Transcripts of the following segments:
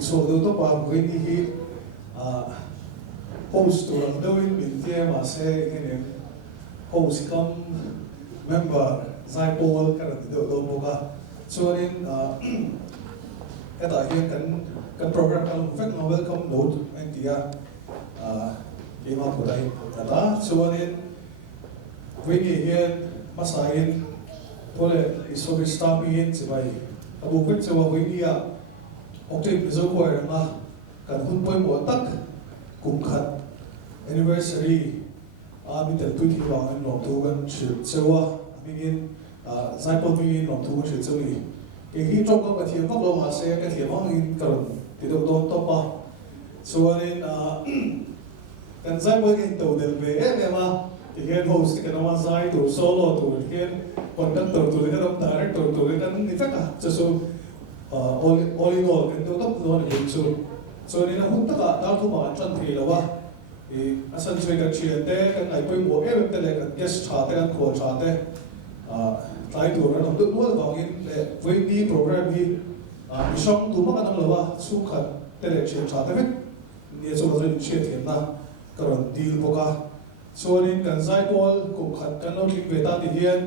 so do to pa we ni hi host to ang doin min tie ma se ngene host kam member zai pol ka do boka chuanin eta hian kan program kan vek no welcome note and dia ke ma pudai kata chuanin we ni hian masain pole isobi stamin chibai abu kwet chawa we ni a okte bizo ko nga kan hun poi mo tak kum khat anniversary mi tel tu thi wa an lo tu kan chi chawa mingin zai po mi lo tu chi chawi ke hi tok ka thi ka lo ma se ka thi ma in karon ti do don to pa chuanin kan zai po in to del ve ma ti hian host ka na ma zai to solo to hian conductor to ka director to kan ni fa ka so all in all kan to top no ni so ni na hunta ka ta thu ma chan thi lawa asan choi ka chia te kan ai poi mo em te le kan guest cha te kan kho cha te tai tu ran tu no ba ngin le voi ni program hi shong tu ma kan lawa su khat te le chia cha te ni so ba ni chia thiam na karon deal boka so ni kan zai pol ko khat kan lo ring ve ta ti hian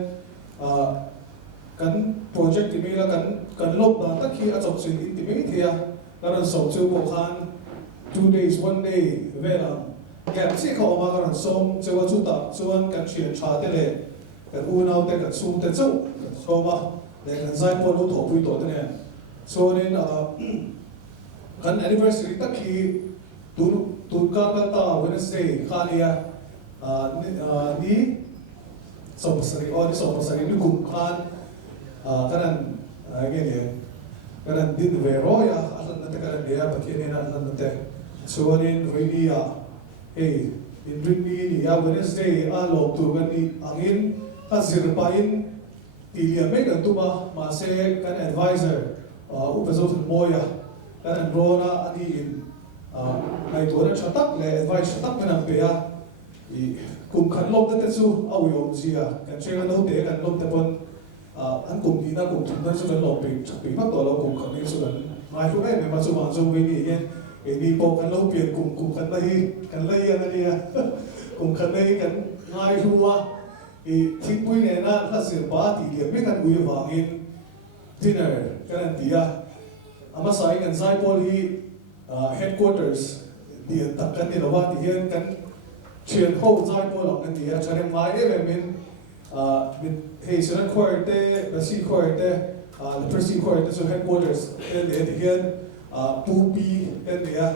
kan project ti mi la kan lop da ta khi a chok chin in ti mi thia karon so chu bo khan 2 days 1 day ve la gap si ko ma karon som chewa chu ta chuan kan chhian tha te le kan u nau te kan sum te chu so ma le kan zai pol lo tho pui to te ne so nin kan anniversary ta khi tu ka ta Wednesday khania ni so pasari ni kum khan kanan again kanan din vero ya asan na kanan dia bakini na asan na te suwanin really hey in rinni ni ya Wednesday lo tu kan ni angin hazir pain tilia me kan tuma ma se kan advisor upazo moya kanan rona ani in ai tu na chatak le advice chatak kan pe ya kum khan lop te chu au yom zia kan chenga no te kan lop te pon an kum ni na kum thun na chu kan lop pe ma to lo kum khan ni chu kan mai fu me ma chu ma chu we ni yen ni po kan lo pian kum khan lai kan lai ya ni ya kum khan lai kan ngai hu wa thik pui ne na la sir pa ti le me kan ui wa in dinner kan dia ama sai kan sai poli headquarters dia tak kan ni lo wa ti yen kan chuyện hậu giai po lòng cái gì cho nên mai em mình hay sẽ nói khoa te bác sĩ khoa te leprosy khoa te so headquarters cái để thực hiện pupi cái để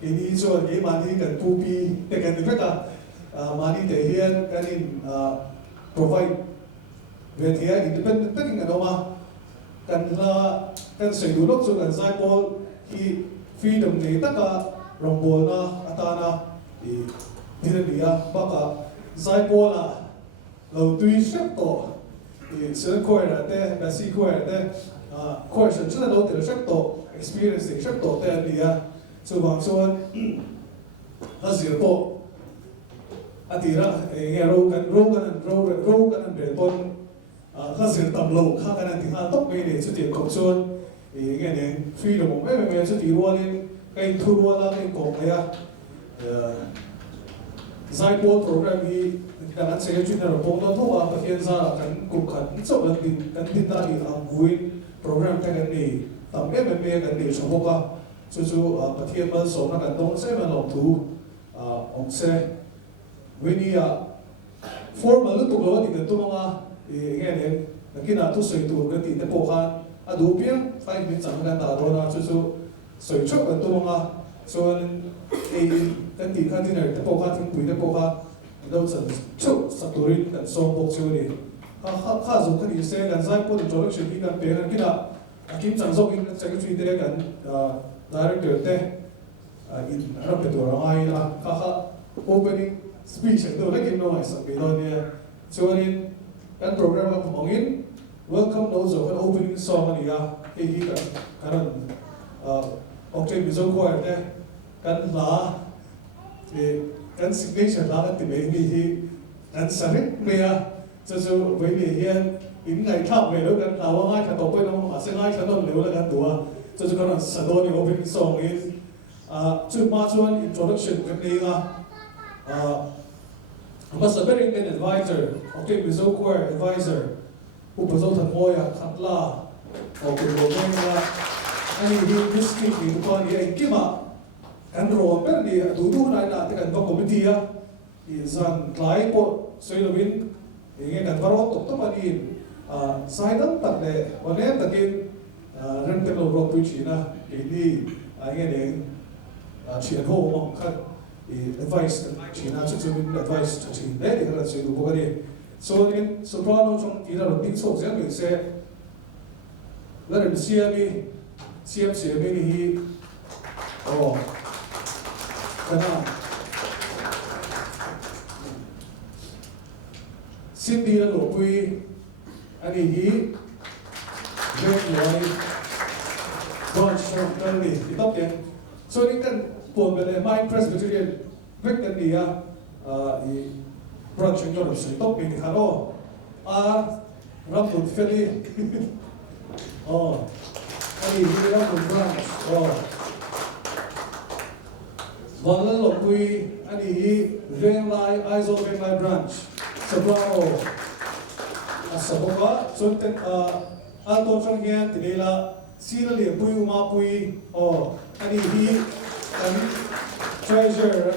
ini so cái mani kan pupi te kan di feka mani te hiện cái in provide về thì independent tất cả đó mà kan xây đủ lúc so kan giai po khi freedom này tất cả rong bol na atana dia baka zai pola lo tui shep to se ko ra te ba si ko ra te ko shen chu lo te shep to experience shep to te dia so bang so ha zir po atira nge ro kan be pon ha zir tam lo kha kan ti ha top me ne chu ti ko chon nge ne freedom me chu ti ro ni kai thu ro la kai ko ya zai po program hi kan an se chu na ro pong to wa pa hian za kan ku khan so kan tin ta ni ang guin program ta kan ni tam me kan ni so ka chu pa hian mal so na kan dong se ma lo tu ong se we ni formal tu lo ni kan tu nga nge ne nakina tu soi tu kan ti te po khan a du piang 5 minutes ang kan ta ro na chu soi chok kan tu nga so kan ti kha dinner te po kha thing pui te po kha do chan chu saturin kan som bok chu ni kha zo kan i se kan zai po introduction hi kan pe kan kina akim chang zo in chang chui te kan director te in ram pe to ai na kha opening speech do la kin no ai sa pe do ne chuanin kan program ka mongin welcome those of an opening song ani ya hi kan octave bizo ko ate kan la kan signature la kan ti me hi kan sarik me ya chu với ni hian in ngai thap me lo kan la wa ngai tha to pe no ma se ngai tha don le la kan tua cho cái nó sẽ đôi những opening song in chút mà chuan introduction cái này mas a very good advisor okay with Zoquer advisor upazol thang moya khatla okay bomenga ani hi district ni ko ni ai kima kan ro per ni du na na te kan committee a i zan klai po soilowin nge kan varo to pani saidam tak le wane takin ren te lo ro pu chi na ni nge ne chian ho mong khat advice China chuchumin advice chachin le de kala cheu bo gari so in soprano chong tira ro ting so zen se la ren CM hi oh kana Cindy la lo pui ani hi ren loi don chong kali itop ten so in kan pon bele mind presbyterian vek kan dia I branch ng Europe top in haro Ramon Feli oh ani Ramon branch oh Vanla Lokui ani Venlai Aizo Venlai branch Soprano Asaboka Sunten Alto Changyan Tinela Sila Pui Uma Pui oh ani kan treasure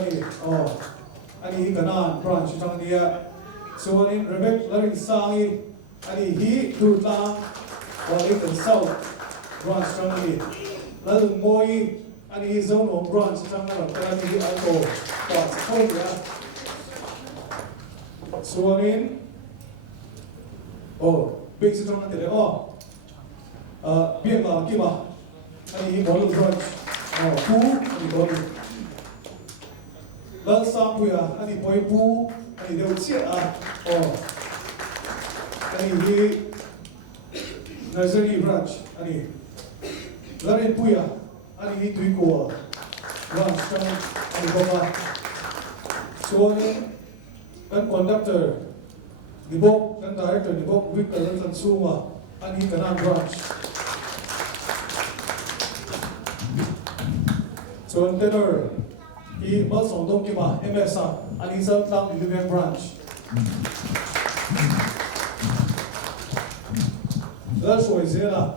ani kanan branch tang dia so ani rebek laring sangi ani hi tutlang wali kan south branch tang ni lalu moi ani zone of branch tang na kan ni alto part so dia so ani big tang na tele biang la kima ani bolu branch pu ani bolu Lal Sampuya, ani boy pu, ani deu chia ani hi nursery branch, ani larin puya, ani hi tui ko branch kan ani boga. So ani kan conductor, dibok kan director dibok week kan suma, ani kanan branch. So tenor. I mất sống đông kim à em sao anh đi sớm tăng đi lên branch đó sủi dễ là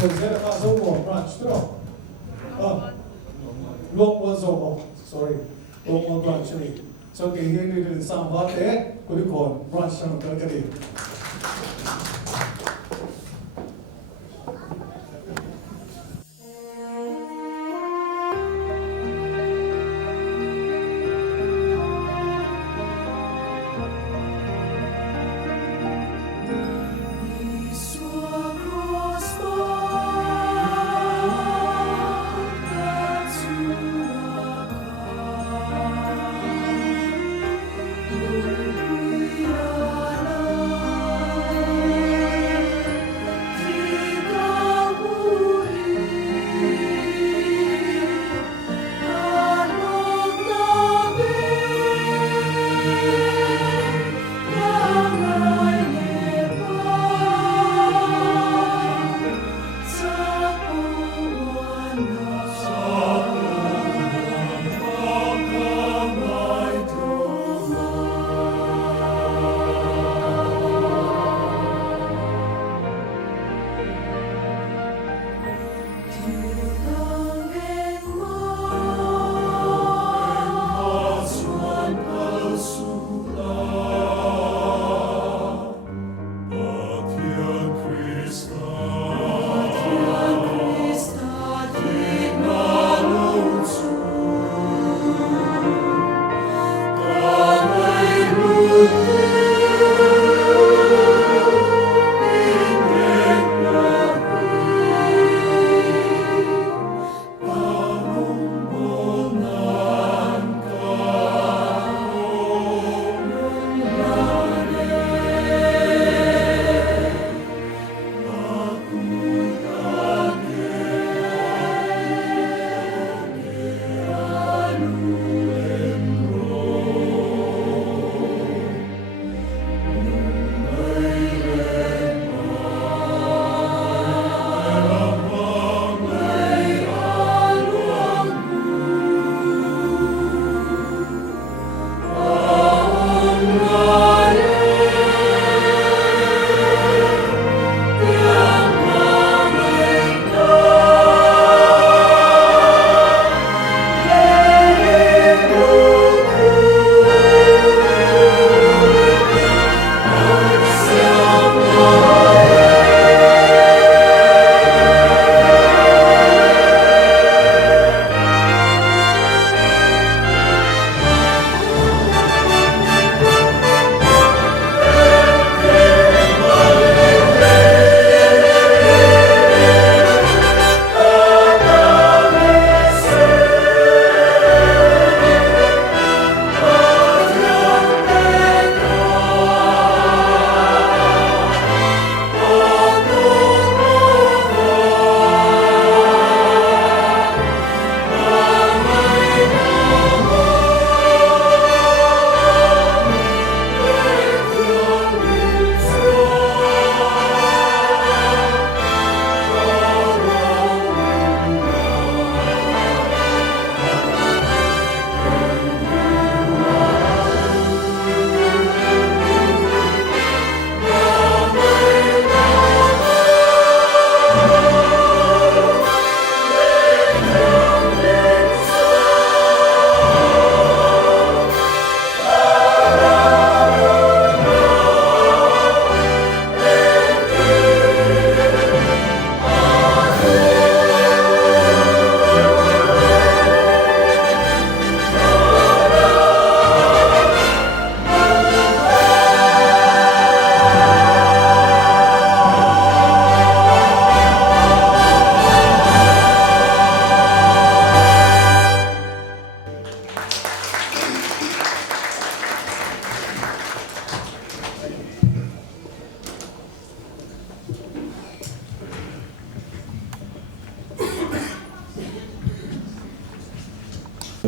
sủi dễ là các dấu của branch đúng không lúc mà dấu sorry lúc mà branch này so cái hiện đi đến sang vát thế có đi còn branch sang cái gì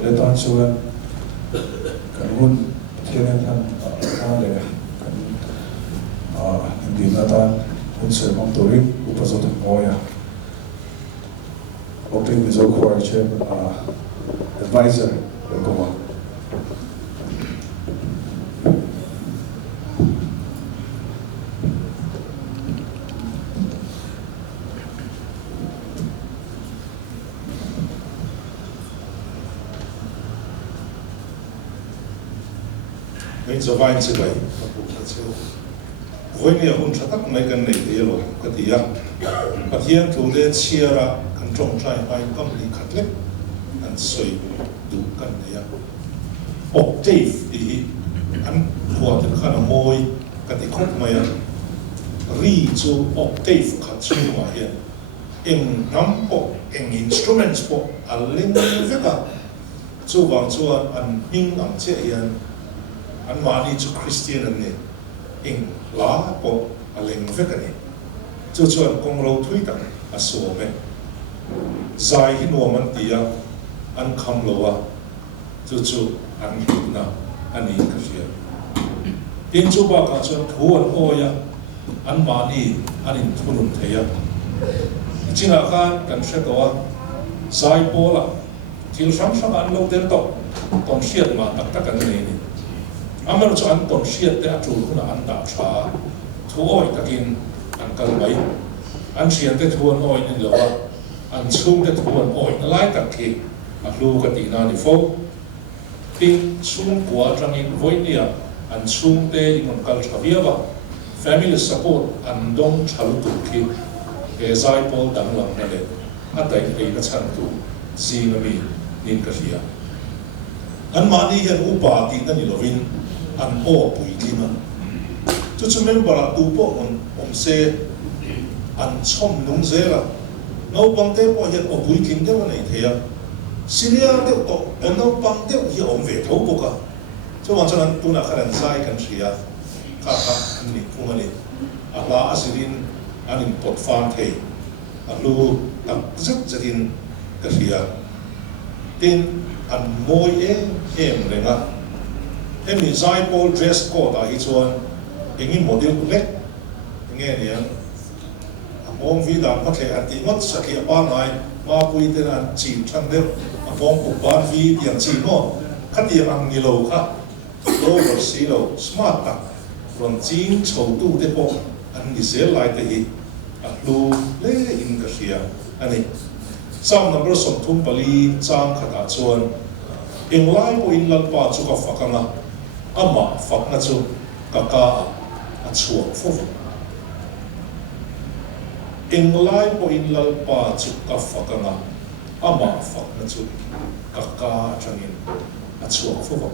le tan chuan kan hun thianin han le kan hindi na tan hun se mong tori upazot moya Octave Mizo Choir Chairman Advisor welcome. Mình cho vay chỉ vậy, cũng thật sự. Với nhiều hôm trước tắc mấy cái này thì rồi, cái gì á, cái hiện thủ để chia ra, cái trong trái vay công lý khát lệ, anh suy đủ cái này á. Octave thì anh thua thì khá là môi, cái gì không mấy á, ri cho octave khát suy mà hiện, em nắm bộ, em instruments bộ, anh lên với cả, cho vàng cho anh minh anh chế hiện anh mani cho Christian anh này, in lá bộ anh lên với cái này, cho anh công lâu thui tặng, anh số mẹ, dài hin hoa man tia, anh khăm lâu à, cho anh hít na, anh in cái gì, in cho ba cái cho anh thu anh oi à, anh mani anh in thu luôn thấy à, chỉ là cái sẽ đó, dài bộ là, chỉ sáng sáng anh lâu đến đó, tổng siết mà tất cả cái này. Amar cho anh tổng siết để chủ cũng là anh đạp xả thu oi takin anh cần mấy anh siết để thu anh oi nên là anh chung để thu anh oi nó lại tất khi anh lưu cái tiền này phố tin chung của trong những vui nia anh chung để những cái trả việc vào family support anh đông chalu tu khi cái giải paul đằng lòng này anh thấy cái cái chân tu gì mà mình nên cái gì anh mà đi hiện upa thì nó nhiều vin anh ô bùi kim à, cho chúng mình bảo tu bộ ông xe anh chom nung dễ là, nấu bằng thế bao hiện ô bùi kim thế này thế à, Syria đấy to, anh nấu bằng thế hiện ông về thấu bộ cả, cho nên cho anh tu na khả năng sai cái gì à, khá anh đi phun anh, Allah asirin anh bột phan thế, lu tập rất jadi cái gì à, tin anh môi em này ngà. Em thì giải Paul dress code à, ít hơn, những model lệ, nghe nhỉ? Ông vì đã có thể anh tìm mất sự kiện ba ngày, mà bây giờ anh chỉ chân đều, ông cũng bán vì tiền chỉ nó, khát tiền ăn nhiều lâu khác, lâu rồi xí lâu, smart à, còn chính châu tu để bộ, anh đi xem lại thì, lu lệ in cái gì à, anh ấy, sang number song thun bali sang khát à chuan, in lai po in lal pa chu ka fakanga. Ama phật na chu kaka chuộc phúc in lai po in lal pa chu ka phật nga ama phật na chu kaka changin chuộc phúc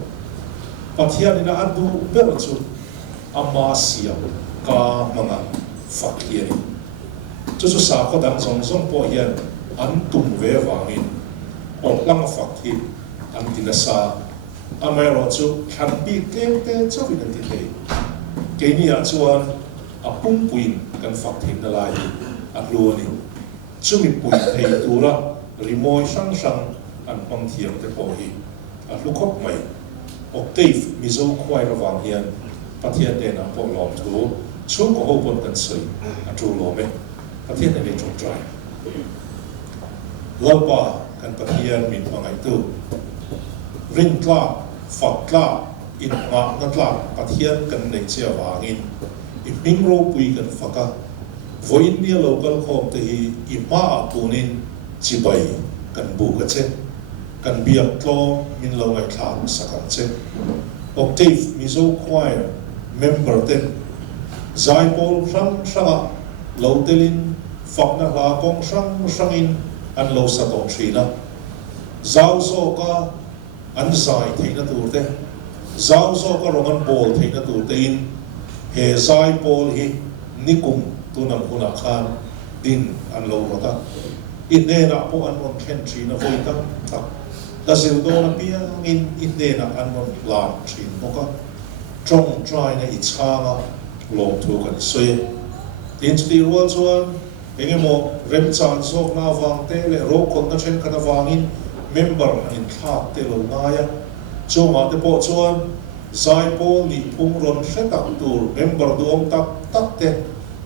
pathian ina adu ber chu ama sia ka manga phật hiền chu sa ko dang song song po hian an tum ve wangin ot lang phật hi an tinasa Amero chu can be kem te cho vi nan ti te ke ni a chuan a pum puin kan fak thim na lai a lu ni chu mi pui thei tura rimoi sang sang an pang thiam te po hi a lu khop mai Octave Mizo Choir rawang hian pathian te na po lom thu chu ko ho pon kan soi a chu lo me pathian ne chung trai lopa kan pathian min pangai tu ring tla phật tla in ma na tla pathian kan nei chia wangin i mingro pui kan phaka voin nia local khom te hi i ma tunin chibai kan bu ka che kan biak tlo min lo ngai thlam sakam che Octave Mizo Choir member ten zai pol sang sanga lo telin phak na la kong sang sangin an lo sa tong thina zau so ka an zai theina tur te zau zo ka rongan bol theina tur te in he zai bol hi nikum tunam huna khan din an lo rota in ne na po an on khen tri na voi ta ta da sil do na pia in ne na an on lam tri mo ka trong try na i changa lo tu kan soe tin sti rual chuan engemo rem chan sok na wang te le ro kon na chen kana wangin member in thak te lo ngaya chunga te po chuan zai pol ni pung ron hretak tur member duam tak tak te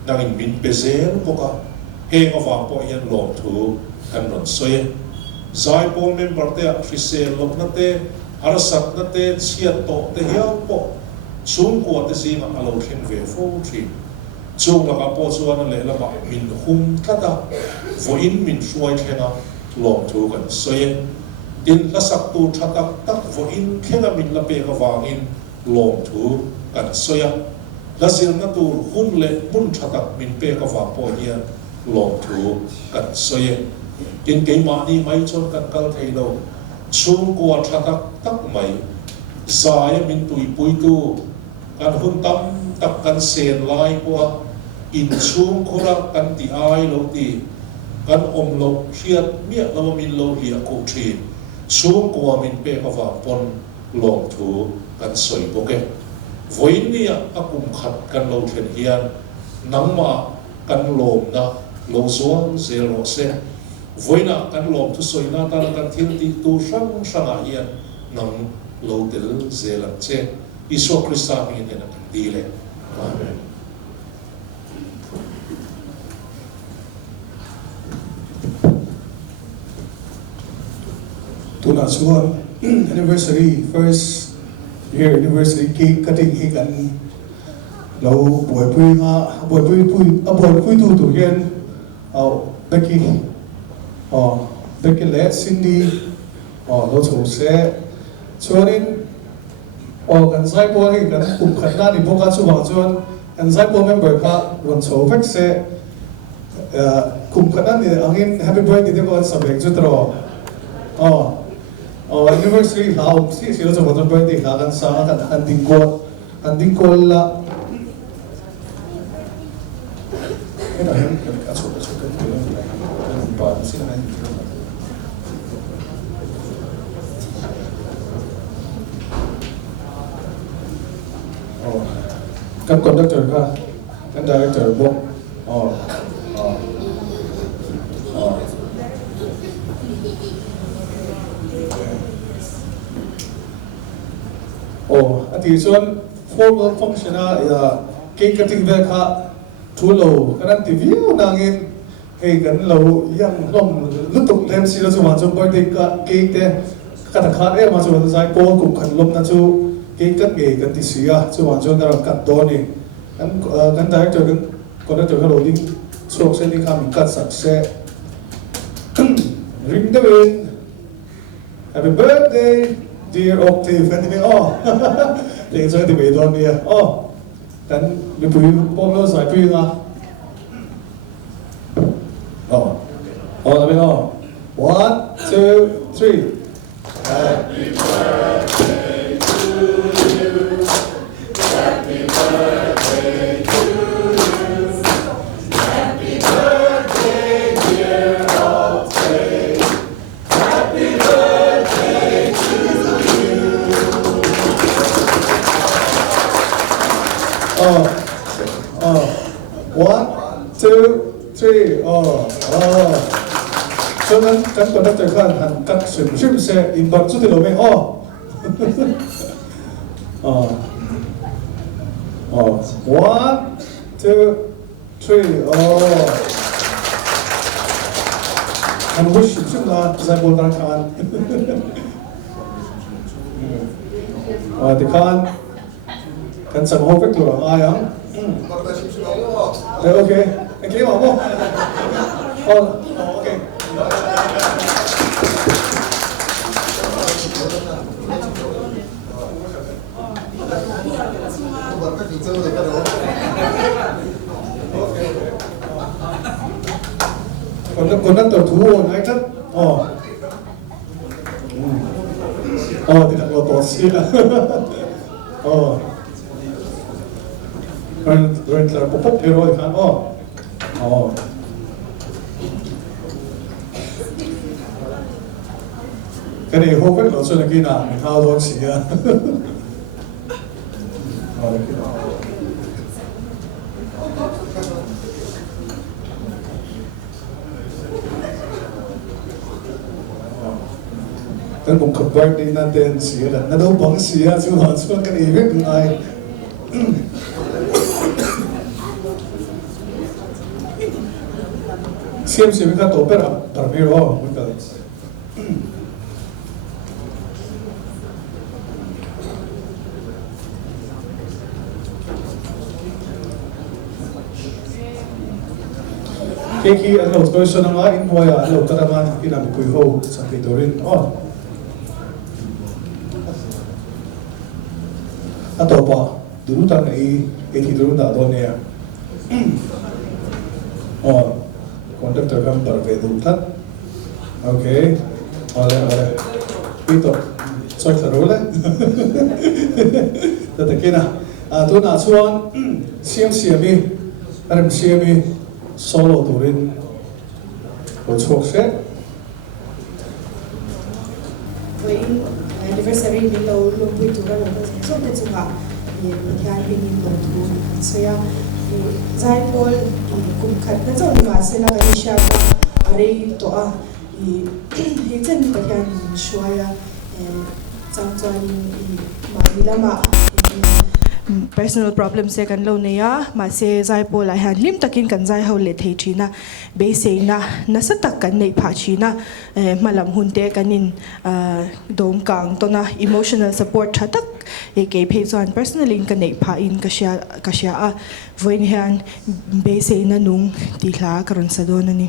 nangin min pezel poka heng awang po hian lom thu kan ron soye zai pol member te frisel lok na te arasat na te chiat to te hial po chung ko te singa alo thin ve fo thin chung la ka po chuan le la ba min hum thata vo in min suai thena lom thu kan soye tin la sak tu thatak tak vo in thena min la pe ka wangin lom thu kan soya la zil na tur hun le mun thatak min pe ka wang po hian lom thu kan soye tin ke ma ni mai chon kan kal thei lo chung ko thatak tak mai zaya min tui pui tu kan hun tam tak kan sen lai po in chung khora kan ti ai lo ti kan om lo hiat mia lo min lo lia ko thin chung ko min pe ka wa pon lom thu kan soi boke voin nia akum khat kan lo then hian nangma kan lom na lo zuang zero se voina kan lom thu soi na ta kan thil ti tu sang sanga hian nang lo tel zelang che iso krista mi ne na ti le amen tuna chuan anniversary first year anniversary cake cutting hi kan lo boy pui nga boy pui tu hian Becky Becky le Cindy lo chu se chuanin kan zai po hi kan kum khat na ni boka chu wang chuan kan zai po member kha ron chho vek se kum khat na ni angin happy birthday te ko sabek chu tro anniversary how si lo chu wang birthday kha kan sa kan ding ko la ena hem kan chu kan pa si na kan conductor ka kan director bok ati chuan formal function a cake cutting ve kha thu lo kan ti view nangin hei kan lo yang lom lutuk lem si lo chu ma chu birthday ka cake te ka ta kha e ma chu zai po kum khan lom na chu cake cut ge kan ti sia chu ma chu na kat do ni kan director kan conductor ka lo ding chok se ni kha mi kat sak se ring the bell happy birthday dear Octave and me để cho thì về đón đi dan đi bùi bom lo sai bùi nga là bên 1, 2, 3 Happy birthday to you Happy birthday to you Happy birthday dear Octave Happy birthday to you 1, 2, 3 cho nên các con đã trở thành hàng các sự sẽ in bật chút thì lộ mình 1, 2, 3 anh wish chúng ta giải bồn đang khan thì khan kan sang ho vek lo ai ang okay anh kia mà mo okay còn đang tổ thú ai chắc thì đặt vào tổ xí là rồi là bốc bốc thì rồi khán cái này không biết nó sẽ là cái nào mình thao thôi xí à kan bung khabar din natin siya na daw bang siya so kan event ay siya ka to pero parmiro kita Kiki ano so na nga inquire ano taraman kinabukuy ho sa Pitorin on ato pa durutan ay durun da do ne on conductor kam parve dutat okay ole ito so sa role tatakina ato na suan CMCME RMCME solo turin konstrukse với anniversary mình lâu lâu với tụi nó so thế chúng ta thì cái mình lâu tụi so ya giải pol cùng khát nó rồi mà sẽ là cái gì ở đây to à thì chân cái cái xoay trong trong mà đi làm mà personal problem se kan lo ne ya ma se zai po la han lim takin kan zai ho le thei thina be se na sa tak kan nei pha china malam hunte kanin dom kang to na emotional support tha tak e ke phe zan personally kan nei pha in ka sha a voin han be se na nung ti hla karon sa don ani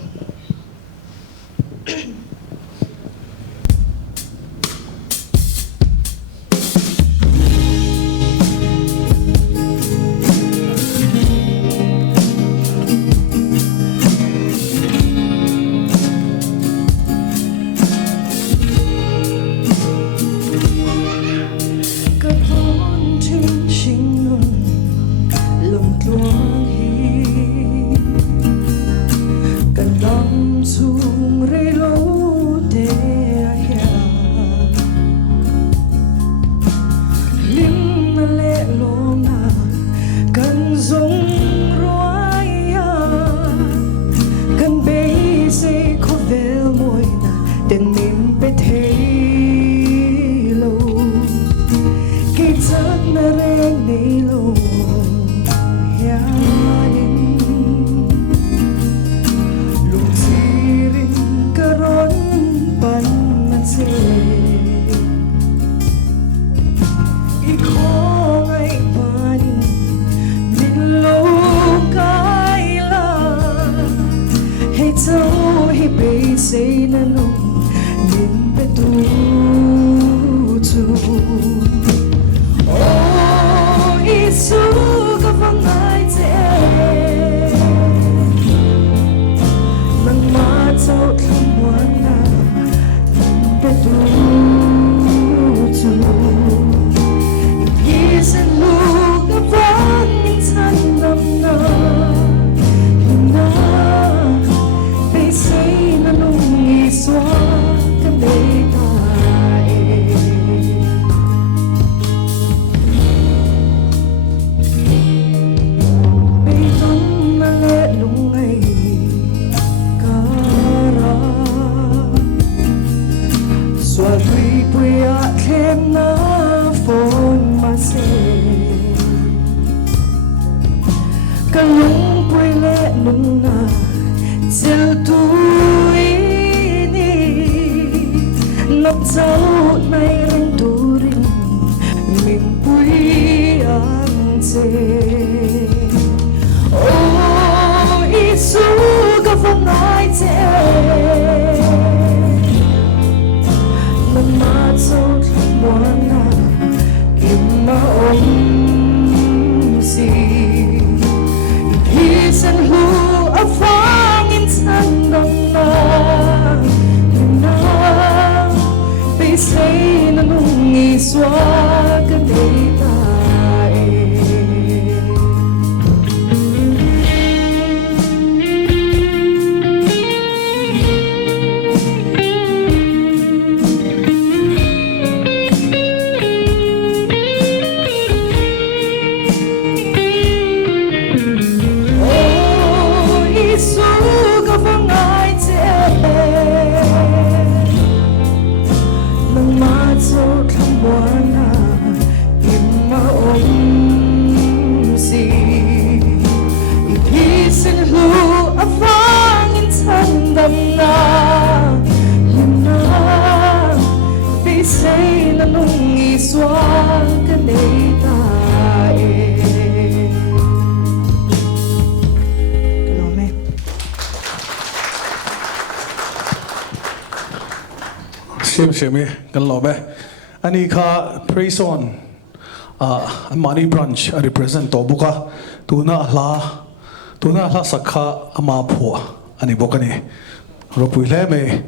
Shame shame kan lo be. Ani kha praise on money branch represent to buka tuna la sakha ama phua ani bokani ropui le me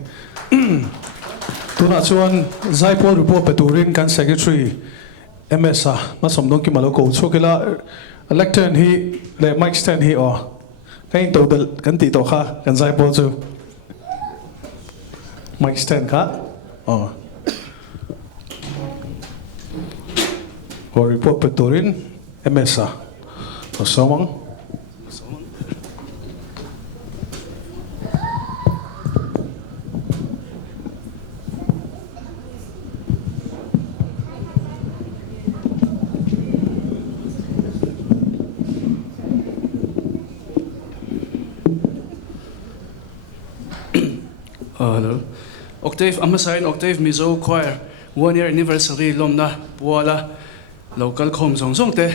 tuna chuan Zaipol report peturin kan secretary MSA ma somdong ki maloko chokela lectern hi le mic stand hi o kain to dal kan ti to kha kan Zaipol chu mic stand kha or report peturin MSA o somang Hello. Octave Amasain Octave Mizo Choir 1 year anniversary lomna puala local khom song song te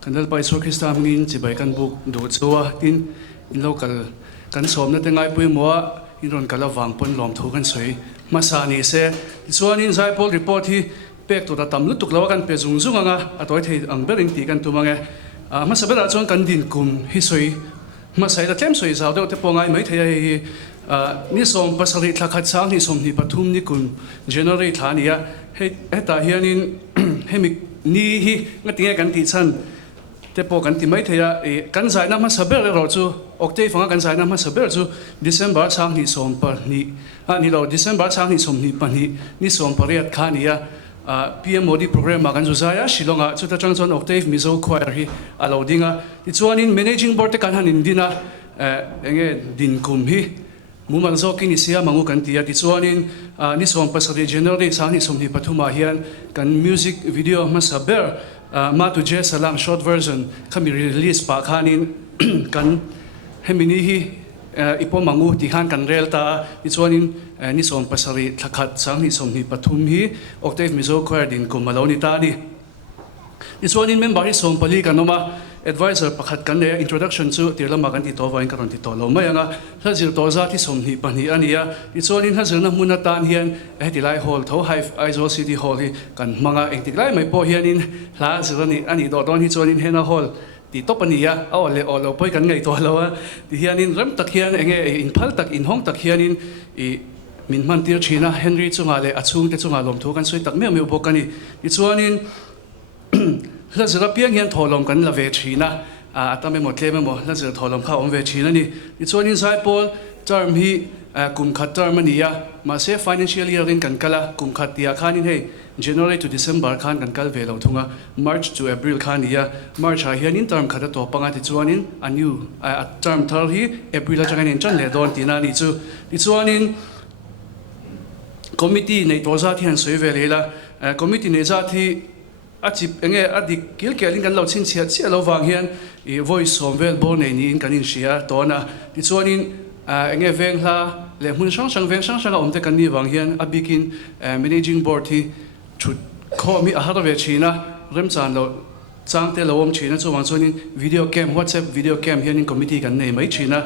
kanal pai so Krista mngin chibai kan buk do chowa tin in local kan som na te ngai pui moa in ron kala wang pon lom thu kan soi masani se chuan in Zaipol report hi pek to da tam lu tuk lawa kan pe zung zung anga atoi thei ang bering ti kan tumange masabela chuan kan din kum hi soi masai da tlem soi zau de te pongai mai thei hi ni som pasari thakhat sang ni som ni pathum ni kun January thania heta hianin hemi ni hi ngatinge kan ti chan te po kan ti mai theya kan zai na ma saber ro chu Octave fanga kan zai na ma saber chu December sang ni som par ni ni lo December sang ni som ni pan ni som pariat khania PMOD program ma kan zu zaya Shillonga chu ta changchon Octave Mizo Choir hi alo dinga ti chuanin managing board te kan hanin dina enge din kum hi mumal zokin isia mangu kan tia ti chuanin ni som pasari January sang ni som ni pathuma hian kan music video ma saber ma tu je salang short version kami release pa khanin kan hemini hi ipo mangu ti khan kan relta ti chuanin ni som pasari thakhat sang ni som ni pathum hi Octave Mizo Choir din ko maloni ta ni ti chuanin member hi som pali kanoma advisor pakhat kan le introduction chu tirlama kan ti to vain karon ti to lo mai anga hazir to za ti som ni pani ania ti chuanin hazir na hmuna tan hian ti lai hall tho hive aizo city hall hi kan manga engtik lai mai po hianin hla zirani ani do don hi chuanin hena hall ti to pania awle olo poi kan ngai to lawa ti hianin ram tak hian enge in phal tak in hong tak hianin min man tir china Henry chunga le achung te chunga lom thu kan soi tak me bokani ti chuanin la zira piang hian tholom kan la ve thina atame mo tleme mo la zira tholom kha om ve thina ni ti chuanin Zaipol term hi kum khat term ania ma se financial year rin kan kala kum khat tia khanin hei January to December khan kan kal ve lo thunga March to April khan ia March ha hian in term khat to panga ti chuanin a new term thar hi April atang in chan le don tina ni chu ti chuanin committee nei to za thian soi ve lela committee nei za thi achip enge adik kil kelin kan lo chin chia lo wang hian voice somvel bol nei ni in kanin shia tona ti chuanin enge veng hla le mun sang sang om te kan ni wang hian abikin managing board hi chut kho mi a hada ve china rem chan lo chang te lo om china chuwang chuanin video cam WhatsApp video cam hian in committee kan nei mai china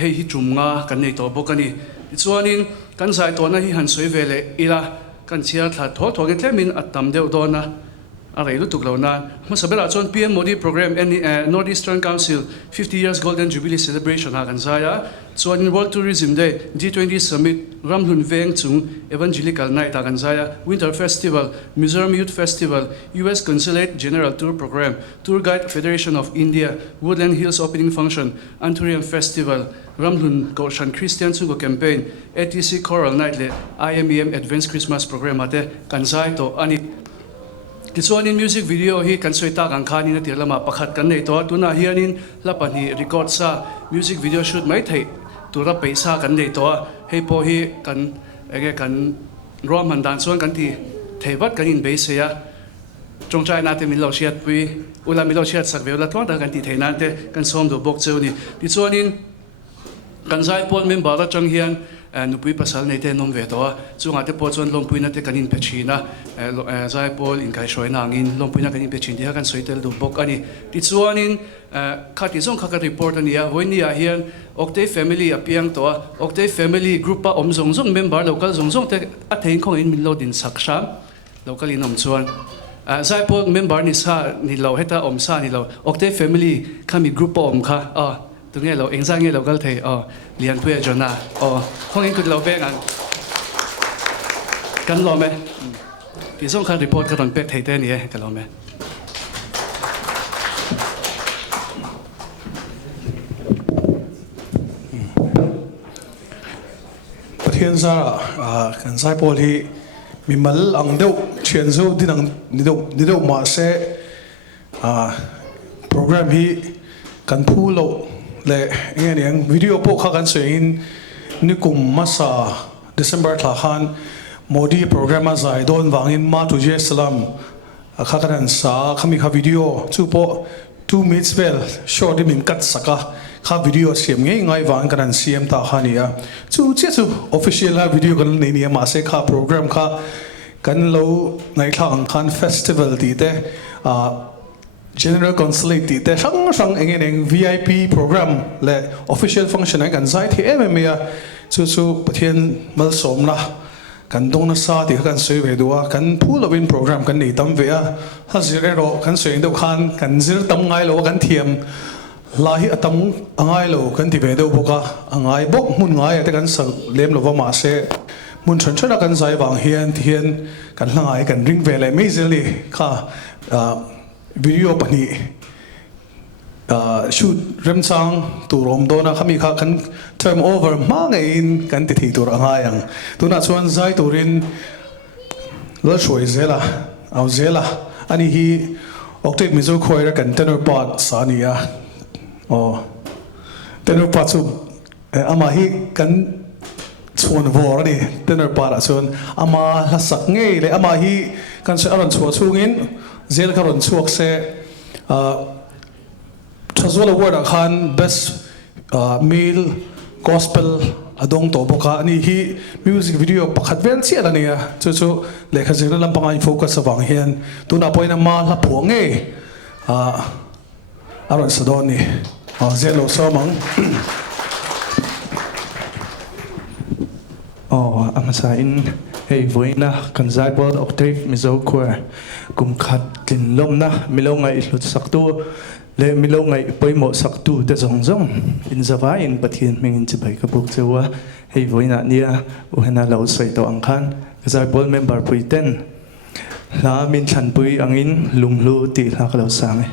hei hi chumnga kan nei to bokani ti chuanin kan sai to na hi han soi vele ila kan chia thla tho tho ke tlemin atam deuh dona a reilu tuklo na ma sabela chon PMOD program Northeastern Council 50 years golden jubilee celebration ha kan zaya chuan World Tourism Day G20 summit ramhlun veng chung evangelical night ha kan zaya winter festival Mizoram Youth Festival US Consulate General Tour program Tour Guide Federation of India Woodland Hills opening function Anturium Festival Ramhlun Goshan Christian Sungo campaign ATC Choral Night le IMEM Advanced Christmas program ate kan zai to ani ti chuanin music video hi kan soi ta kan khani na tirlama pakhat kan nei to tuna hianin lapani record sa music video shoot mai thei tura paisa kan nei to hei po hi kan ege kan rom han dan chuan kan ti theibat kan in base ya chongchai na te min lo siat pui ula mi lo siat sak vela to da kan ti theina te kan som do bok cheu ni ti chuanin kan Zaipol member ra chang hian nupui pasal nei te nom ve to chunga te po chon lompuina te kanin pechina zai pol in kai shroina angin lompuina kanin pechin dia kan soitel du bok ani ti chuanin khati zong khaka report ania voinia hian Octave family apiang to Octave family group pa om zong zong member local zong zong te a thein khong in min lo din saksham local in om chuan zai pol member ni sa ni lo heta om sa ni lo Octave family khami group pa om kha tu nghe lo engza nghe local thei lian pui jona khong in kut lo be ngang kan lo me ti zong kha report ka ton pek thei te ni ka lo me Hiện ra kan sai pol hi mi mal ang deuh thian zo din ang ni deuh ma se program hi kan phu lo le engeng video po kha kan sein ni kum masa December thla khan Modi program a zai don wangin ma tu je salam kha kan sa khami kha video chu po 2 minutes vel short min kat saka kha video siam ngai wang kan siam ta khania chu official la video kan nei ni ma se kha program kha kan lo ngai thang khan festival ti te general consulate ti te sang engeng VIP program le official function kan zai thi MMA chu pathian mal som la kan dong na sa ti kan soi ve duwa kan phu lovin program kan nei tam ve a ha zir ro kan soi do khan kan zir tam ngai lo kan thiam lahi atam angai lo kan ti ve do boka angai bok mun ngai te kan sa lem lo ma se mun chan chana kan zai wang hian kan hlangai kan ring ve le measly kha video pani shoot remchang tu rom dona khami kha kan term over ma ngein kan ti thi tur anga yang tuna chuan zai turin lo shoi zela au zela ani hi Octave mizo khoira kan tenor part sania tenor part chu ama hi kan chuan vor ni tenor part chuan ama la sak ngei le ama hi kan se aron chu chungin zel ka ron chuak se Tazwala word khan best male gospel adong to boka ani hi music video pakhat vel chi ala nia chu lekha jena lampanga focus awang hian tuna poina ma la phonge aron sadoni zelo somang amasa in hey voina kan zai bol Octave mizo khoa kum khat tin lom na milonga i hlut saktu le milonga i poimo saktu te zong in zawa in pathian mengin chibai ka buk chewa hey voina nia uhena lo sai to angkhan zai bol member puiten la min than pui angin lunglu ti hak lo sang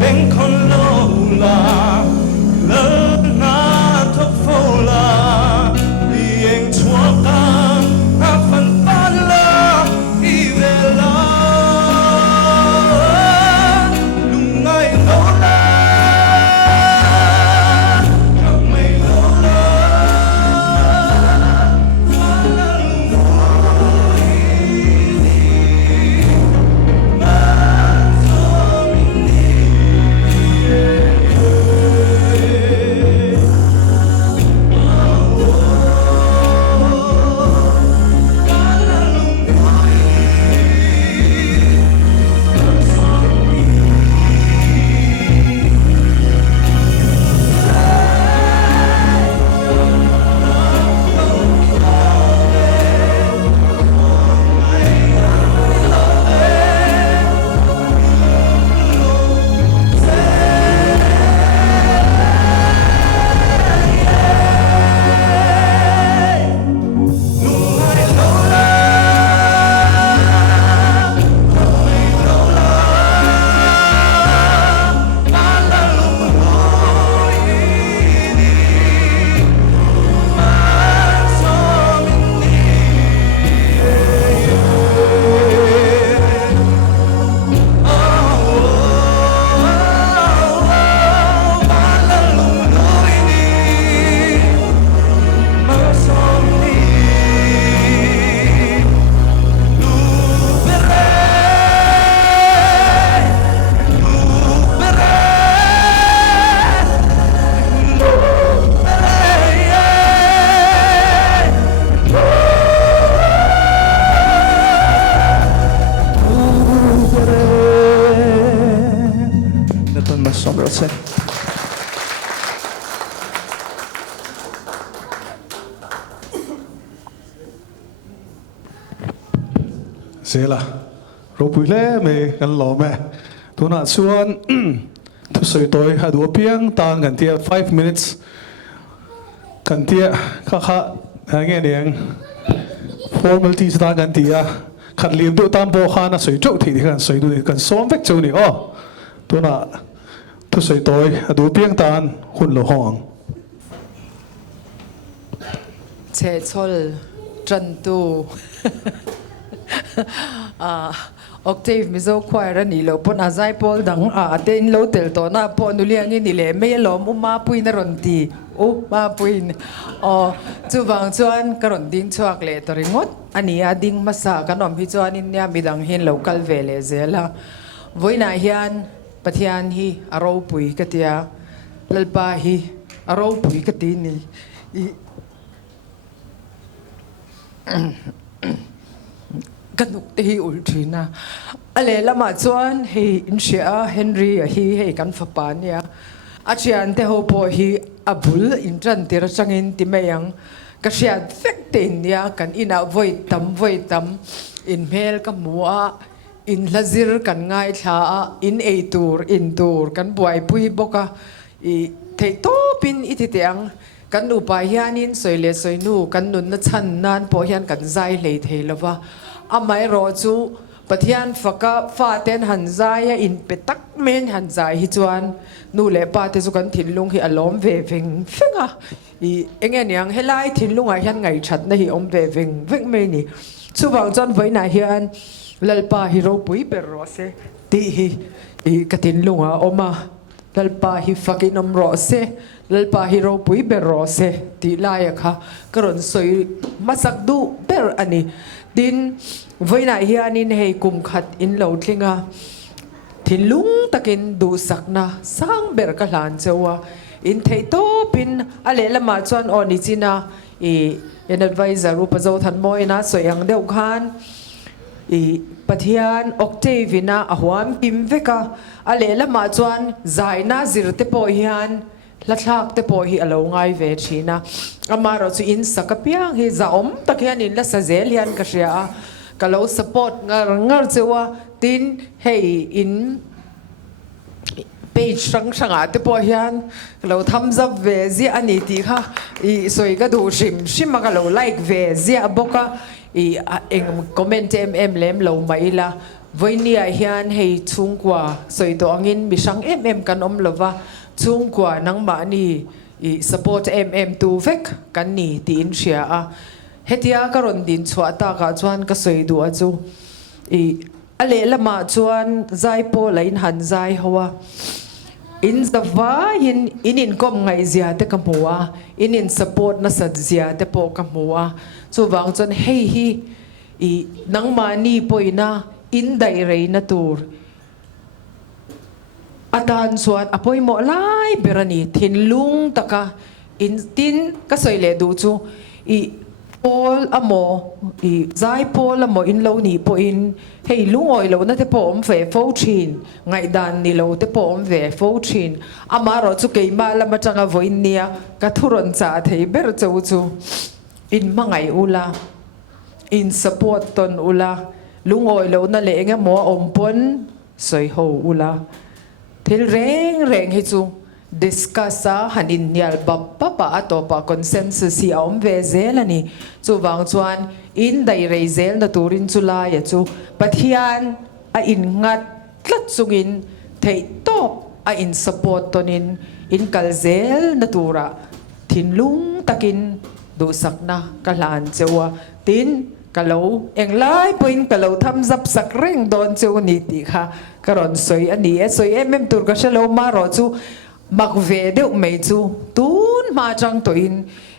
Ben con lola, lỡ na thốc phô la. som ro se sẽ là rồi bùi lẽ mày gần lò mẹ tôi nói xuân tôi soi tôi hai đứa piang ta gần tia 5 minutes gần tia khá nghe điện formalities ta gần tia khát liêm tôi tam bộ khá na soi chỗ thì gần soi tôi gần xóm vách chỗ này tôi nói tôi soi tôi hai đứa piang ta hun lò hong chế chol trần tu Octave mizo choir ni lo pon azai pol dang ten lo tel to na pon nuliang ni le me lo ma puin ron ti ma puin chu wang chuan karon ding chuak le to ringot ani ading masa kanom hi chuan in nya midang hin local vele zela voina hian pathian hi aro pui katia lalpa hi aro pui kati ni kanuk te hi ultrina ale lama chuan hei insia Henry hi hei kan fapania achian te ho po hi abul intran tira changin ti meyang ka siat vek te nia kan ina voi tam in mel ka mua in lazir kan ngai tha in eitur in tur kan buai pui boka I thei to pin ititiang kan upai hianin soile soinu kan nun na chan nan po hian kan zai lei thei lova amai ro chu pathian faka fa ten han zai in petak men han zai hi chuan nu le pa te chu kan thin lung hi alom ve veng fenga I enge niang helai thin lunga hian ngai that na hi om ve veng veng me ni chu wang chon voina hian lalpa hi ro pui ber ro se ti hi I katin lunga oma lalpa hi fakin om ro se lalpa hi ro pui ber ro se ti lai kha karon soi masak du ber ani din voina hianin hei kum khat in lo thlinga thinlung takin du sakna sang ber ka hlan chewa in thei to pin ale lama chuan oni china an advisor rupa zo than moina soyang deuh khan pathian Octavina ahwam kim veka ale lama chuan zaina zirte po hian lathak te po hi alo ngai ve thina amaro chu in sakapiang hi zaom takhian in la sazel hian ka ria kalo support ngar chewa tin hei in page sang te po hian kalo thumbs up ve zia ani ti kha I soi ka du shim ka lo like ve zia boka I eng comment lem lo maila voinia hian hei chungkwa soi to angin misang kan om lova chungkwa nang ma ni I support tu vek kan ni ti in sia a hetia karon din chhuata ka chuan ka soi du achu I ale lama chuan zai po lain han zai hawa in zawa in kom ngai zia te kamua in support na sad zia te po kamua chu wang chuan hei hi I nang ma ni poina in dai rei na tur atan chuan apoi mo lai berani thinlung taka in tin ka soile du chu I Paul amo zai Paul amo in lo ni po in hei lungoi lo na te po om ve fo chin ngai dan ni lo te po om ve fo chin amaro chu ke ma la ma changa voin nia ka thuron cha thei ber chau chu in mangai ula in support ton ula lungoi lo na le nga mo om pon soi ho ula thil reng hi chu discussa hanin nial bappa atopa consensus hi om ve zelani chu wang chuan in dai reizel na turin chula ya chu pathian a in ngat tlat sungin thei top a in support tonin in kalzel na tura thinlung takin du sakna kalan chewa tin kalau englai point kalau thumbs up sak reng don chu ni ti kha karon soi ani soi tur ka shalo maro chu mặc về đều mấy chú tún mà trăng tuổi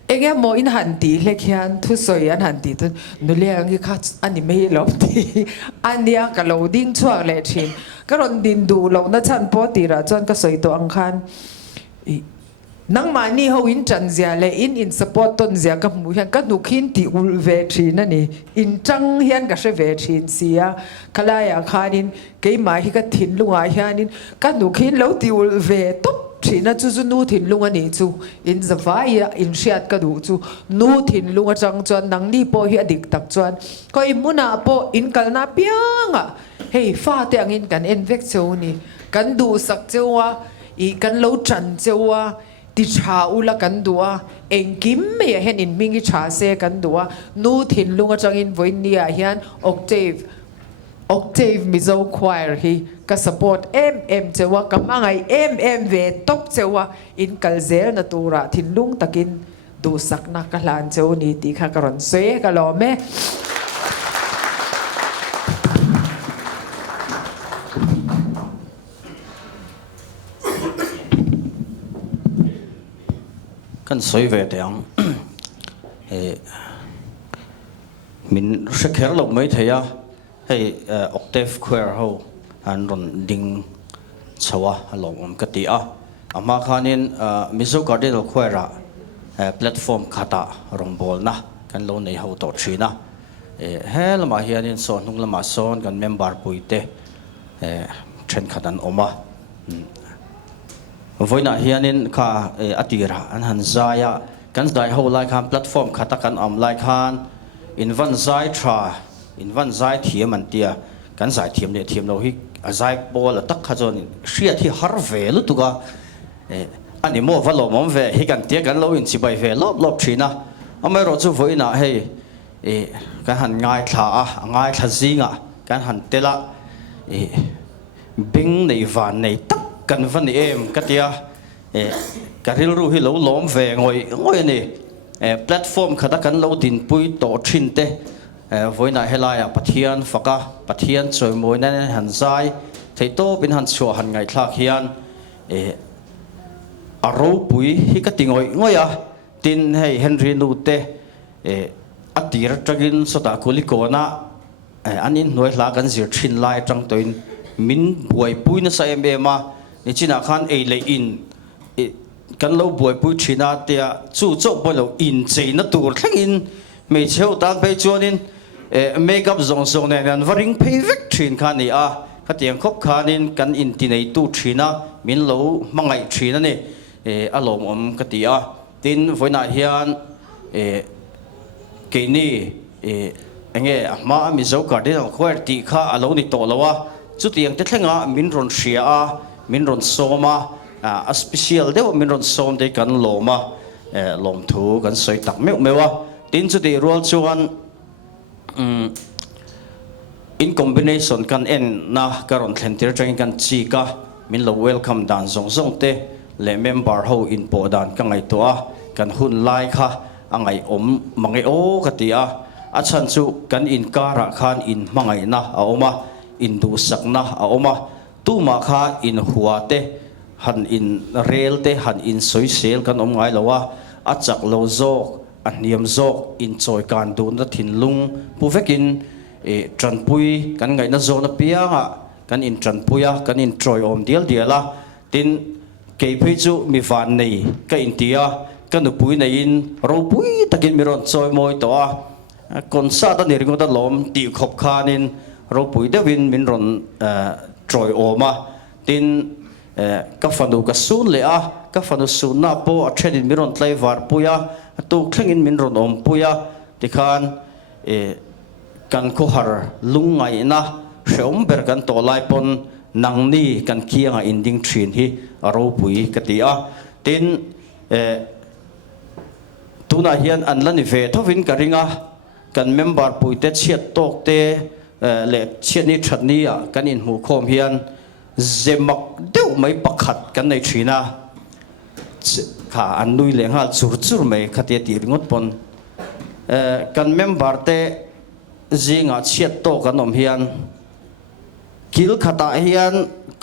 anh em mỗi in hẳn tí lệ khian thu soi anh hẳn tí thôi nếu lẽ anh khác anh mấy lắm thì anh đi cả lâu đinh chua lệ chín cái rồi đinh đủ lâu nó chăn po tí ra chọn cái soi to anh khan nang mani ho in chan zia le in support ton zia ka mu hian ka nu khin ti ul ve thin ani in chang hian ka she ve thin sia kalaya khanin ke mai hi ka thin lunga hianin ka nu khin lo ti ul ve top thina chu chu nu thin lunga ni chu in zawai in shiat ka du chu nu thin lunga chang chuan nang ni po hi adik tak chuan ko imuna po in kalna pianga hei fa te angin kan en vek cheu ni kan du sak chewa i kan lo chan chewa ti cha ula kan dua engkim me hen in mingi cha se kan dua nu thin lunga changin voinia hian octave mizo choir hi ka support chewa kamangai ve top chewa in kalzel na tura thin lung takin du sakna ka hlan cheu ni ti kha karon se ka lo me kan soi ve tiang min shekher lo mai thaya hei octave choir ho an ron ding chawa along ka ti a ama khanin mizo cardinal choir platform khata rong bol na kan lo nei ho to thina hel ma hianin son hnung lama son kan member puite then khatan oma voina hianin kha atira an han zaya kan dai ho lai khan platform khata kan am lai khan in van zai tra in van zai thiam an tia kan zai thiam le thiam lo hi azai bol tak kha jon shria thi har ve lu tuga ani mo valo mom ve hi kan tia kan lo in chi bai ve lop thina amai ro chu voina hei kan han ngai thla zinga kan han tela bing nei van nei tak kan van em katia karil ru hi lo lom ve ngoi ni platform khata kan lo din pui to thin te voina helaya pathian faka pathian choi moi na han zai thei to bin han chua han ngai thlak hian aro pui hi ka tingoya tin hei henry nu te atir tagin sota kulikona anin noi hla kan zir thin lai tang toin min buai pui na sa ma ni china khan ei le in kan lo buai pui thina tia chu chok bolo in chei na tur thlengin me cheu tan pe chuanin makeup zong ne nan varing phei vek thin khan ni a khatiang khop khanin kan in ti nei tu thina min lo mangai thina ni alom om katia tin voina hian ke ni enge ma mi zo cardinal choir ti kha alo ni to lawa chu tiang te thlenga min ron hria a min ron soma a special deuh min ron som de kan loma lom thu kan soi tak mewa tin chu ti rol chuan in combination kan en na karon thlentir tang kan chi ka min lo welcome dan zong te le member ho in po dan ka ngai to a kan hun lai kha angai om mangai o katia a chan chu kan in kara khan in mangai na a oma in du sakna a oma tu ma kha in huate han in rel te han in soi sel kan om ngai lawa a chak lo zok a niam zok in choi kan du na thin lung pu vekin tran pui kan ngai na zo na pianga kan in tran puya kan in troi om diala tin ke phei chu mi van nei ka in tia kan nu pui nei in ro pui takin mi ron choi moi to a kon sa ta ni ringo ta lom ti khop khanin ro pui de win min ron troi oma tin ka fanu ka sun le a ka fanu sun na po a threnin mi ron tlai var puya tu thlengin min ron om puya ti khan kan ko har lungai na hreom ber kan to lai pon nang ni kan kianga inding thin hi aro pui katia tin tuna hian an lani ve thovin karinga kan member pui te chiat tok te le chiat ni thatni a kan in hu khom hian zemak deuh mai pakhat kan nei thina kha an nui leng hal chur mai khatia ti ringot pon kan member te zinga chiat to kan om hian kil khata hian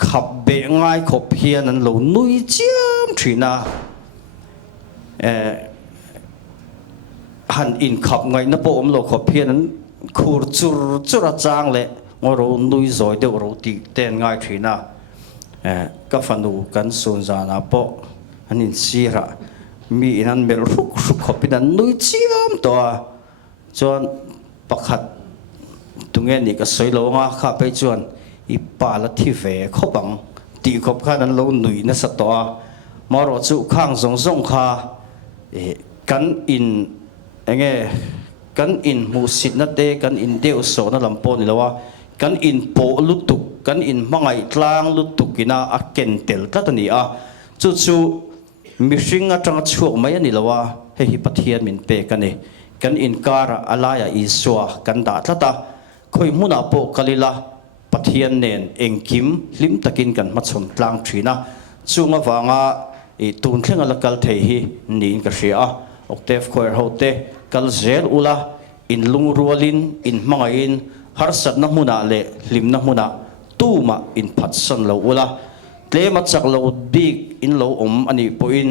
khap be ngai khop hian an lo nui chiam thina han in khap ngai na po om lo khop hian an khur chur a chang le ngoro nui zoi de ro ti ten ngai thina ka fanu kan sun za na po anin sira mi inan mel ruk ruk khopin an nui chiam to chuan pakhat tunge ni ka soilo nga kha pe chuan I pa la thi ve khopang ti khop khan an lo nui na sa to maro chu khang zong zong kha kan in enge kan in mu sit na te kan in deu so na lampo ni lawa kan in po lutuk kan in mangai tlang lutuk ina a ken tel ta ni a chu chu mishing atang chuak mai ani lawa he hi pathian min pe kan e kan in kara alaya iswa kan da tlata khoi muna po kalila pathian nen engkim lim takin kan machom tlang thina chunga wanga I tun thlenga lakal thei hi nin ka hria octave choir hote kal zel ula in lungrualin in mangain harsat na huna le lim na huna tuma in phatsan lo ula tlema chak lo big in lo ani po in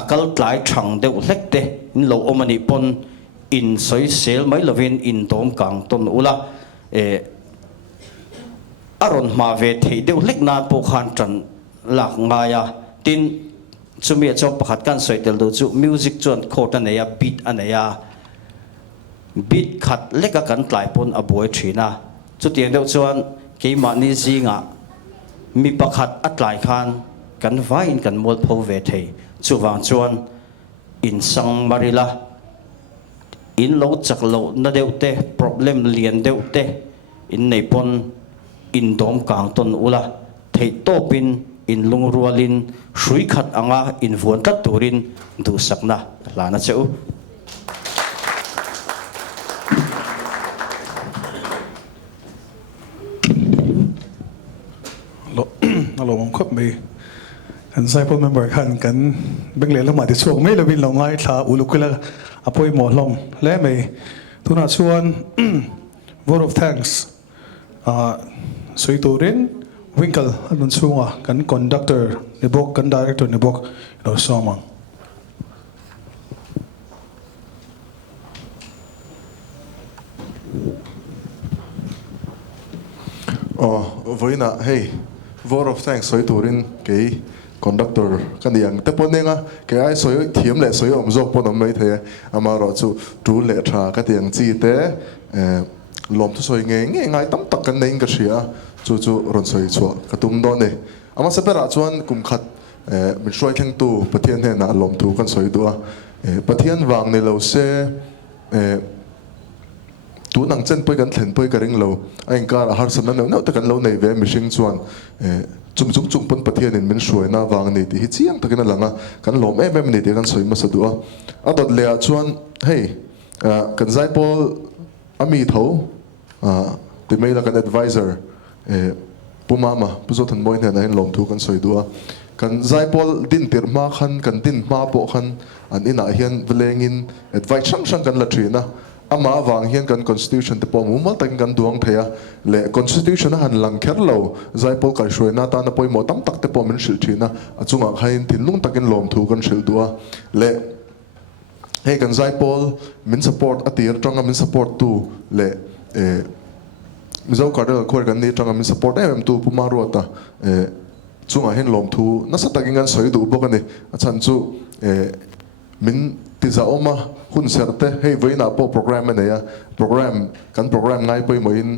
akal tlai thang deuh hlekte in lo ani pon in soi sel mai lovin in dom kang ton ula aron ma ve thei deuh hlek na po khan tran lạc ngaya tin chumi cho pakhat kan soitel do chu music chon khota neya beat aneya beat khat leka kan tlai pon aboi thina chu tiang deuh chuan keima ni zinga mi pakhat atlai khan kan vain kan mol pho ve thei chuwang chuan in sang marila in lo chak lo na deute problem lian deute in nei pon in dom kang ton ula thei topin in lungrualin shui khat anga in vuan tat turin du sakna lana cheu lo mong khop me kan cycle member kan bengle lama ti chuak me lovin lo ngai tha ulukula apoi mo hlom le me tuna chuan vote of thanks soi turin Winkle anun chunga kan conductor ni bok kan director ni bok no somang voina hey vote of thanks soi turin ke conductor kan yang te ponenga ke ai soi thiam le soi om jok pon mai the amaro chu tu le tha ka tiang chi te lom thu soi nge ngai tam tak kan nei ka ria chu ron soi chu katum don ne ama separa chuan kum khat min soi theng tu pathian he na lom thu kan soi dua pathian wang ne lo se tu nang chen poi kan thlen poi ka ring lo ain kar har san na no ta kan lo nei ve mishing chuan chung pon pathian in min soi na wang nei ti hi chiang takina langa kan lom em nei ti kan soi ma sa dua adot le chuan hey kan zai pol ami tho ti mai la kan advisor pumama puzo than moi na hin lom thu kan soi dua kan zai pol din tir ma khan kan din ma po khan an ina hian velengin advice sang kan la thina ama wang hian kan constitution te pom umal tak kan duang theya le constitution han lang kher lo zai pol kai shroina ta na poi mo tam tak te pom min shil thina achunga khain thin lung takin lom thu kan shil dua le hey kan zai pol min support atir tanga min support tu le mizo kardel khor kan ni tanga min support em tu puma rota chunga hen lom thu na sa takin kan soi du bokani achan chu min tiza oma hun serte hey voina po program ne ya program kan program ngai poi moin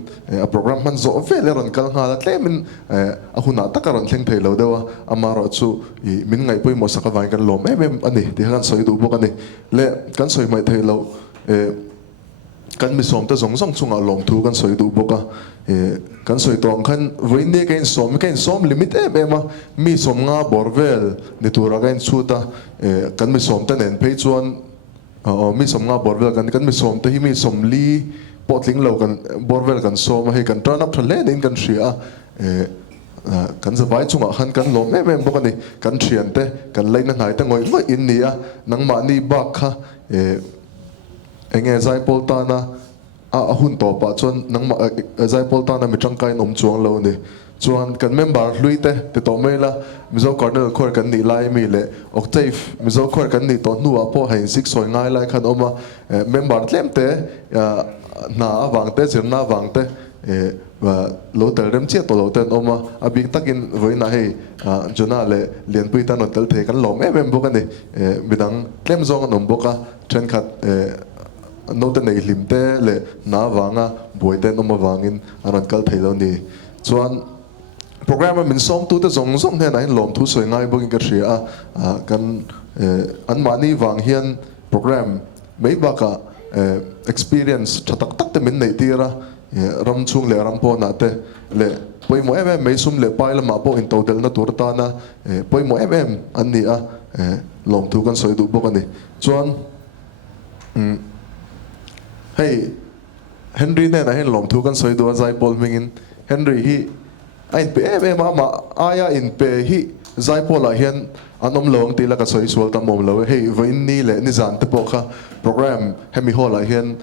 a program man zo vele ron kal nga tle min a huna takaron thleng thei lo dewa amaro chu min ngai poi mo saka vai kan lom em ani ti han soi du bokani le kan soi mai thei lo kan mi som ta zong chunga lom thu kan soi du boka kan soi tong khan voine kain som limit em mi som nga borvel ni tura kain chuta kan mi som ta nen pei chuan mi som nga borvel kan mi som ta hi mi som li potling lo kan borvel kan som he kan turn up thale nin kan ria kan za vai chunga khan kan lom em bokani kan thian te kan leina ngai ta ngoi ma in nia nang ma ni ba kha enge zai poltana a hun to pa chon nang ma zai poltana mi tangkai nom chuang lo ni chuan kan member hluite te to mela mizo cornel khor kan ni lai mi le octave mizo khor kan ni to nuwa po hain sik soi ngai lai khan oma member tlem te na awang te zirna awang te và lỗ tờ rem chia tổ lỗ tờ ôm à bị tắc in với na hay Jonah lệ liền bùi ta nó tel thế kan lom em bốc anh bị đắng tlem zong anh bốc trên khát nô tên này lim te lệ na vanga bùi tên ôm vangin anh kal thấy đâu nè chuan program mình xong tu te zong zong thế này lom thu soi ngay bốc cái gì kan anh mani vang hiền program mấy bác experience chatak tak te min nei tira ram chung le ram po na te le poi mo em mai sum le pai la ma po in total na tur ta na poi mo em an ni a lom thu kan soi du bok ani chuan hey Henry ne na hen lom thu kan soi du zai pol mingin Henry hi ai pe em ma aya in pe hi zai pol la hian anom lawng ti la ka soi sual tam mom lo hey vain ni le ni zan te po kha program hemi hall la hian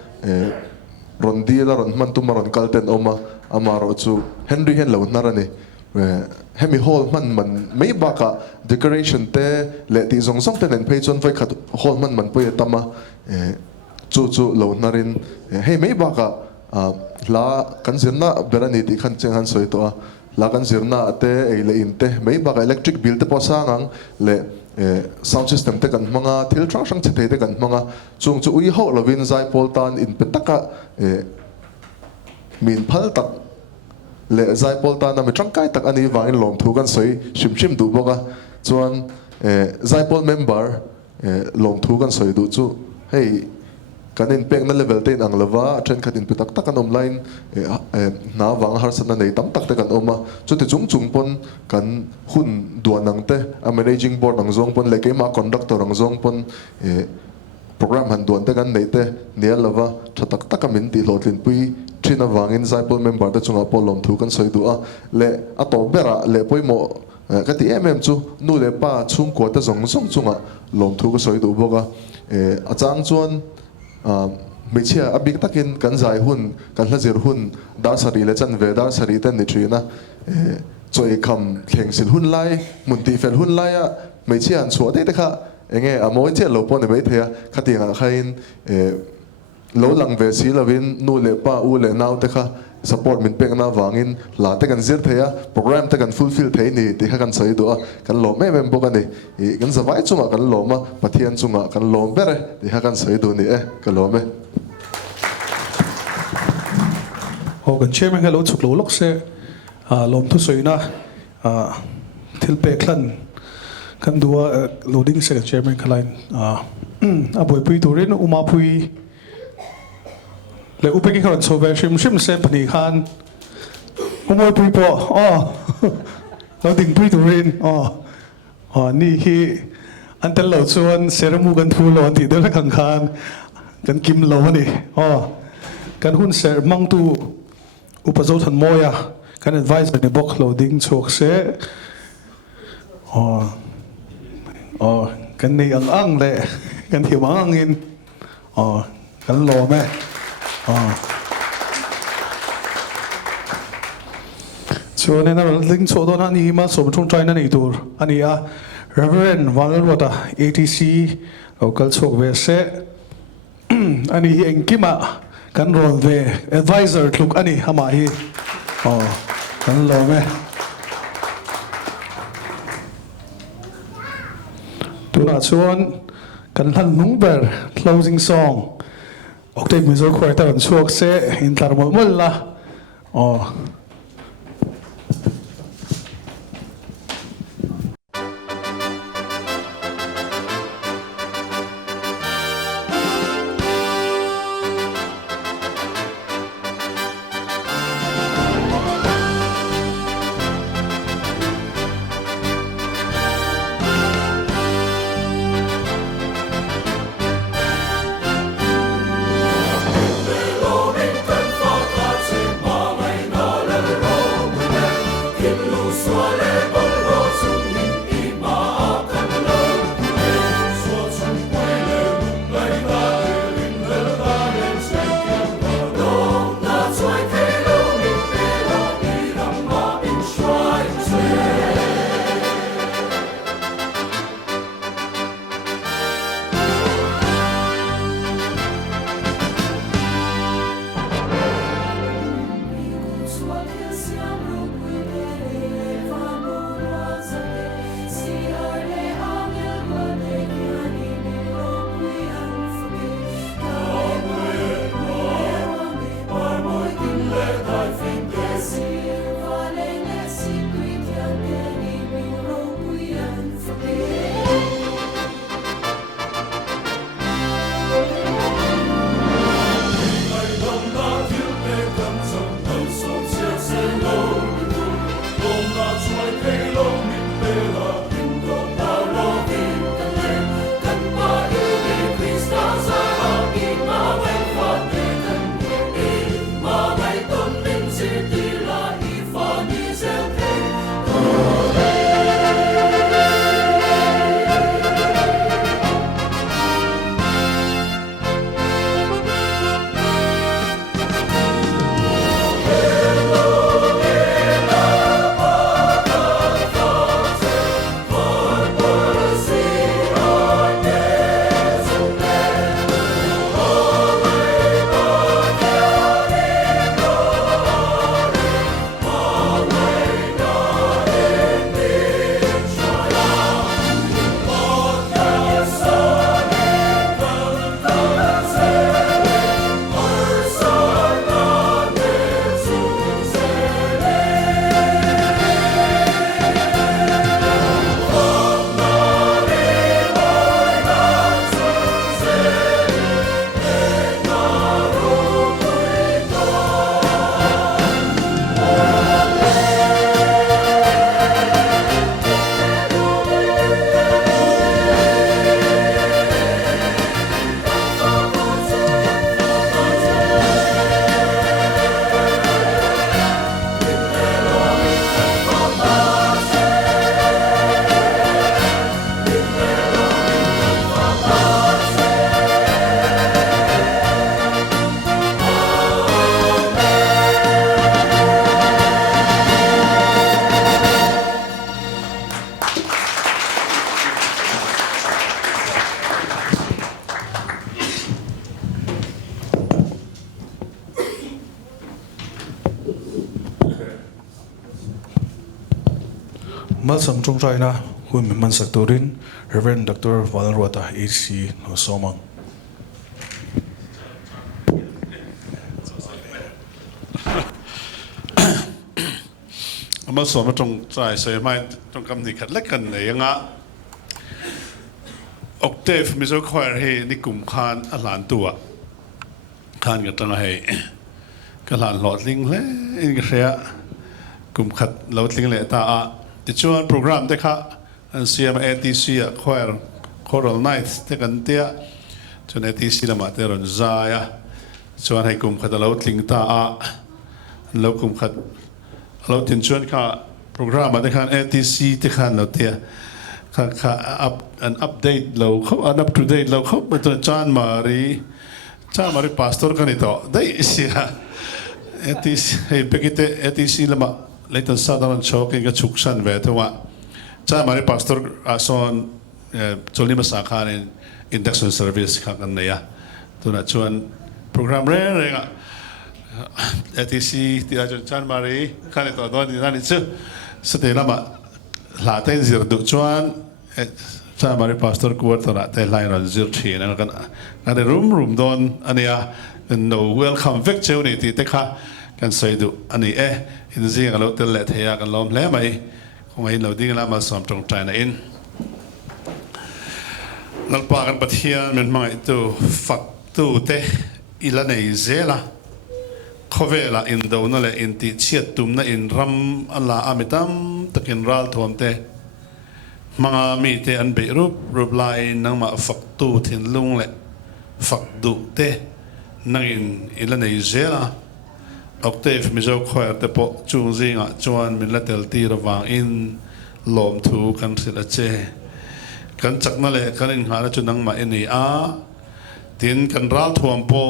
ron di la ron man tu maron kalten oma amaro chu Henry hen lo narani hemi hall man mei ba ka decoration te le ti zong song te nen phei chon vai khat hall man poi tama chu lo narin hey mei ba ka la kan zirna berani ti khan cheng han soi to la kan zirna te ei le in te mei ba ka electric bill te po sangang le sound system te kan manga thil trang sang che te kan manga chung chu ui ho lovin zai poltan in petaka min phal tak le zai poltan na mi tangkai tak ani wangin lom thu kan soi shim du boka chuan zai pol member lom thu kan soi du chu hey kanin pek na level ten ang lava chen khatin pitak tak an online na wang har san nei tam tak te kan oma chu te chung pon kan hun duanang te a managing board ang zong pon leke ma conductor ang zong pon program han duan te kan nei te nia lava thatak tak min ti lotlin pui china wangin zaipol member te chunga polom thu kan soi du a le a to bera le poimo ka ti chu nu le pa chung ko te zong chunga lom thu ka soi du boka a chang chuan mấy chia abik takin kan zai hun kan hazir hun dar sari le chan ve dar sari ten ni trina choi kham thleng sil hun lai mun ti fel hun lai a mấy chia an chuwa te kha enge amoi che lo pon be thea khati nga khain lo lang ve si lovin nu le pa u le naw te kha support min pek na wangin la te kan zir thea program te kan fulfill thei ni ti kha kan sai do kan lo me boka ni kan zawai chunga kan lo ma pathian chunga kan lo bere ti kha kan sai do ni kan lo me ho kan chairman hello chuk lo lok se lom thu soina thil pe khan kan dua loading se chairman khalain a boy pui turin uma pui le upeki kharan sobe shim se pani khan umoi pui po loading pui turin ni hi antel lo chuan seramu kan thu lo ti de khang khan kan kim lo ni kan hun ser mang tu upazo than moya kan advisor ni bok loading chok se kan nei ang le kan thiam ang in kan lo me chuan na ling cho don ani ma som chung trai na nei tur ani a reverend walwata ATC local chok ve se ani hi engkima kan ron ve advisor tluk ani hama hi kan lo me tuna chuan kan hlan nung ber closing song Octave Mizor Quarter an chuak se in tlar mol la Swallow Mal sam trong trai na hui mi man sak turin Reverend Dr. Valruata AC no somang. Mal som trong trai sai mai trong kam ni khat lek kan nei nga Octave Mizo Choir he ni kum khan alan tua khan ga tang he ka lan lot ling le in ga ria kum khat lot ling le ta a ti chuan program te kha an CMATC a choir choral nights te kan tia chuan ATC la ma te ron za ya chuan he kum khat lot ling ta a lo kum khat lo tin chuan kha program te khan ATC te khan lo tia kha an update lo kho an up to date lo kho but chan mari pastor kan ito dai sia ATC he pekite ATC lama leitan sadaran choke ga chuksan ve to wa chan mari pastor ason choli ma sakha in induction service kha kan ne ya to na chuan program re ga ATC ti a chan mari kan ito don ni na ni chu sate lama la ten zir du chuan cha mari pastor kuar tora te lai ron zir thi na kan ane room don ania no welcome vek cheu ni ti te kha kan sai du ani in zing alo tel let he kan lom le mai khong ai lo ding la ma som tong tai na in nal pa kan pathian men mai tu fak tu te ila nei zela khovela in do na le in ti chiat tum na in ram ala amitam takin ral thom te mga mi te an be rup lai nang ma fak tu thin lung le fak du te nang in ila nei zela Octave Mizo Choir te po chung zinga chuan min la tel ti rawang in lom thu kan sila che kan chakna le kan in hana chu nang ma ini a tin kan ral thom po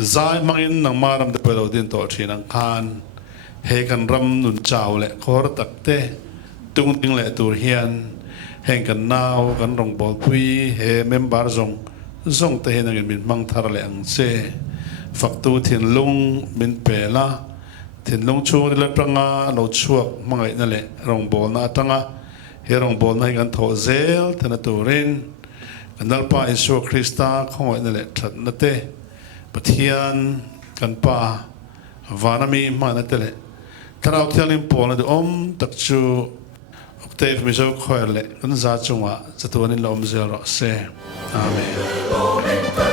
zai mangin nang maram de pelo din to thin ang khan he kan ram nun chaw le khor tak te tung ting le tur hian heng kan naw kan rong bol pui he member zong te hen ngin min mang thar le ang che faktu thin lung min pela thin lung chu le tanga no chuak mangai na le rong bol na tanga he rong bol na kan tho zel tana turin kanal pa Isu Krista khoi na le that na te pathian kan pa vanami mana te le tarau thialim pol na de tak chu Octave Mizo Choir le kan za chunga chatuanin lom zero se amen